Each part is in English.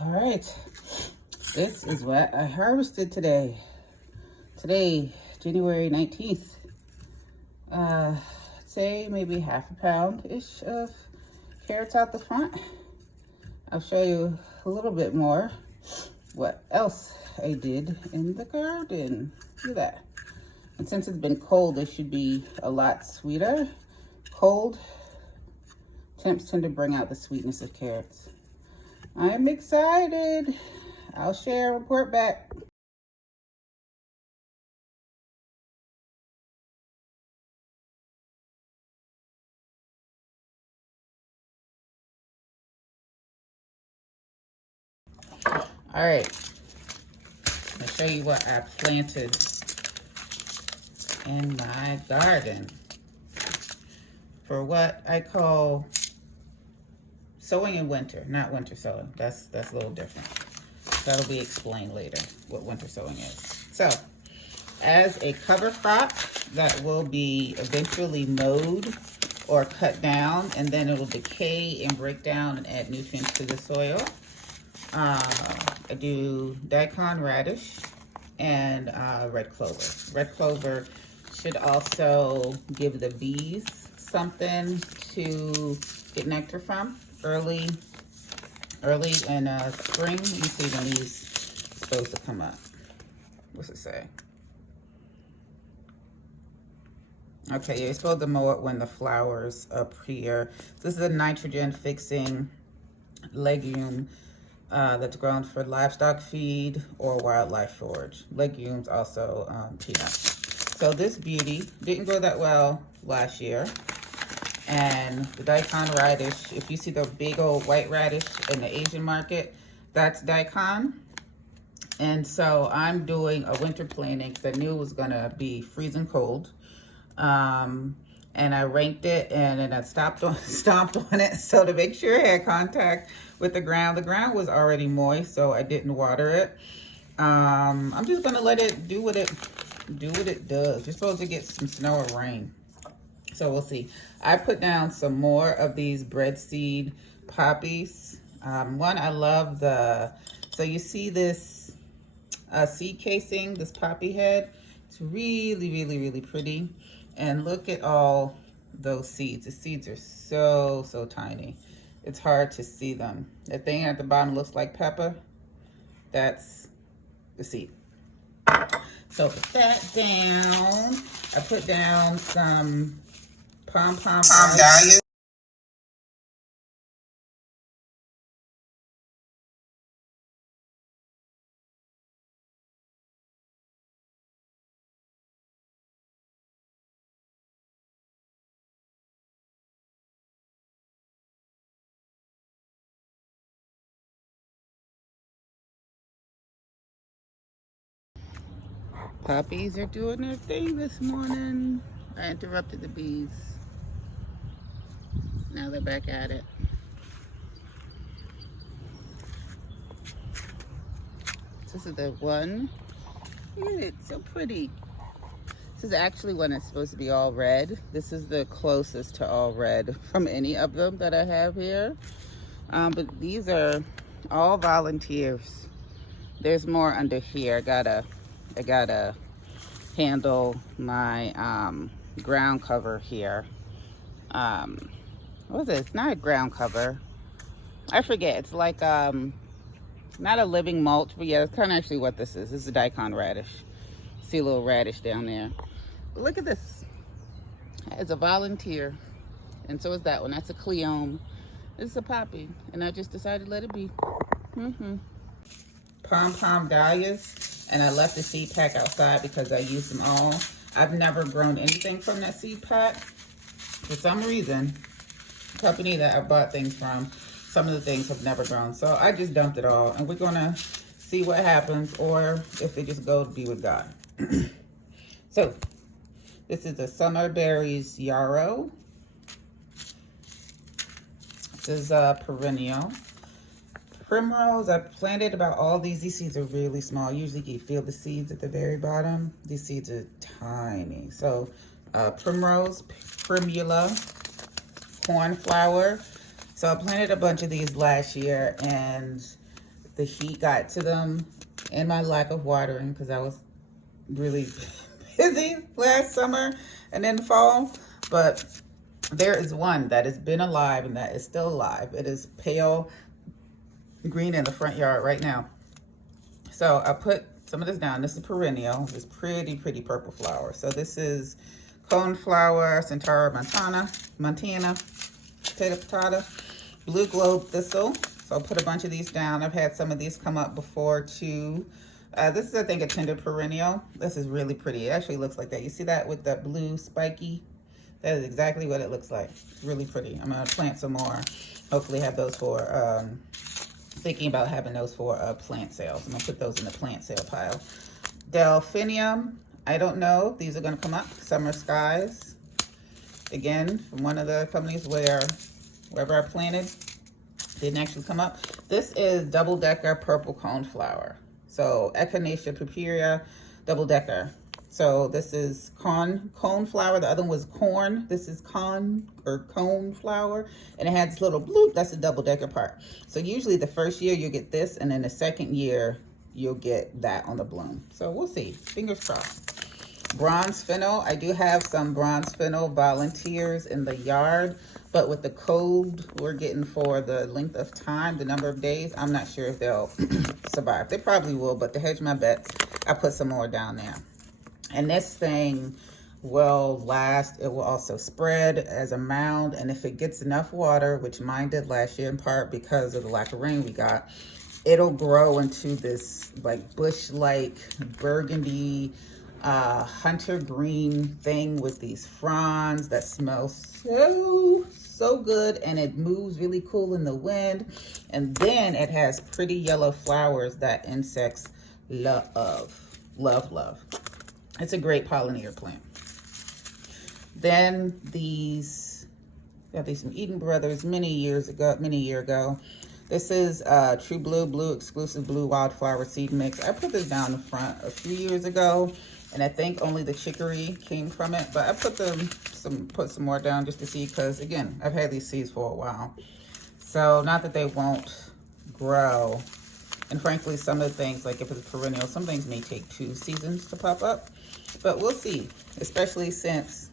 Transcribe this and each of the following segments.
All right, this is what I harvested today. Today, January 19th. Say maybe half a pound-ish of carrots out the front. I'll show you a little bit more what else I did in the garden. Look at that. And since it's been cold, it should be a lot sweeter. Cold temps tend to bring out the sweetness of carrots. I'm excited. I'll share a report back. All right, I'll show you what I planted in my garden for what I call sowing in winter, not winter sowing. That's a little different. That'll be explained later what winter sowing is. So, as a cover crop that will be eventually mowed or cut down, and then it will decay and break down and add nutrients to the soil. I do daikon radish and red clover. Red clover should also give the bees something to get nectar from early in spring. You see when these supposed to come up. What's it say? Okay, you're supposed to mow it when the flowers appear. This is a nitrogen fixing legume that's grown for livestock feed or wildlife forage. Legumes also peanuts. So this beauty didn't grow that well last year. And the daikon radish, if you see the big old white radish in the Asian market, that's daikon. And so I'm doing a winter planting because I knew it was gonna be freezing cold. And I ranked it and then I stomped on it so to make sure it had contact with the ground. The ground was already moist, so I didn't water it. I'm just gonna let it do what it does. You're supposed to get some snow or rain, so we'll see. I put down some more of these Birdseed poppies. One, I love so you see this seed casing, this poppy head. It's really pretty. And look at all those seeds. The seeds are so tiny. It's hard to see them. The thing at the bottom looks like pepper. That's the seed. So put that down. I put down some Popom Dahlia. Poppies are doing their thing this morning. I interrupted the bees. Now they're back at it. This is the one. Look at it, so pretty. This is actually when it's supposed to be all red. This is the closest to all red from any of them that I have here. But these are all volunteers. There's more under here. I gotta handle my ground cover here. What is it? It's not a ground cover. I forget. It's like not a living mulch, but yeah, it's kind of actually what this is. This is a daikon radish. See a little radish down there. But look at this. It's a volunteer, and so is that one. That's a cleome. This is a poppy, and I just decided to let it be. Pom dahlias, and I left the seed pack outside because I used them all. I've never grown anything from that seed pack. For some reason, the company that I bought things from, some of the things have never grown. So I just dumped it all, and we're gonna see what happens, or if they just go to be with God. So this is a summer berries yarrow. This is a perennial. Primrose, I planted about all these. These seeds are really small. Usually you feel the seeds at the very bottom. These seeds are tiny. So Primrose, Primula, Cornflower. So I planted a bunch of these last year, and the heat got to them and my lack of watering, because I was really busy last summer and in the fall. But there is one that has been alive and that is still alive. It is pale green in the front yard right now. So I put some of this down. This is perennial. This pretty purple flower. So this is Cornflower, Centaur Montana, Potato, Blue Globe Thistle. So I'll put a bunch of these down. I've had some of these come up before too. This is, I think, a tender perennial. This is really pretty. It actually looks like that. You see that with that blue spiky? That is exactly what it looks like. It's really pretty. I'm going to plant some more. Hopefully have those for, thinking about having those for plant sales. I'm going to put those in the plant sale pile. Delphinium. I don't know. These are going to come up. Summer Skies. Again, from one of the companies wherever I planted, didn't actually come up. This is Doubledecker Purple Cornflower. So Echinacea Purpurea Doubledecker. So this is Cornflower. The other one was corn. This is Cornflower. And it has this little bloop. That's the Doubledecker part. So usually the first year you'll get this, and then the second year you'll get that on the bloom. So we'll see. Fingers crossed. Bronze Fennel. I do have some Bronze Fennel volunteers in the yard, but with the cold we're getting for the length of time, the number of days, I'm not sure if they'll survive. They probably will, but to hedge my bets, I put some more down there. And this thing will last. It will also spread as a mound, and if it gets enough water, which mine did last year in part because of the lack of rain we got, it'll grow into this like bush-like burgundy hunter green thing with these fronds that smells so good, and it moves really cool in the wind, and then it has pretty yellow flowers that insects love. It's a great pollinator plant. Then these, got these from Eden Brothers many year ago. This is True Blue Exclusive Blue Wildflower Seed Mix. I put this down in front a few years ago, and I think only the chicory came from it, but I put some more down just to see, because again, I've had these seeds for a while. So not that they won't grow. And frankly, some of the things, like if it's perennial, some things may take 2 seasons to pop up, but we'll see, especially since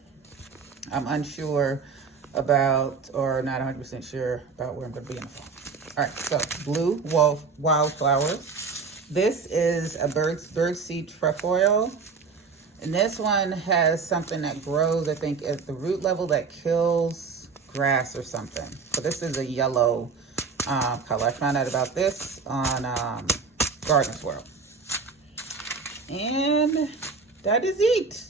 I'm unsure about, or not 100% sure about where I'm going to be in the fall. All right, so blue wildflowers. This is a Birdseed Trefoil. And this one has something that grows, I think, at the root level that kills grass or something. So this is a yellow color. I found out about this on Gardener's World. And that is it.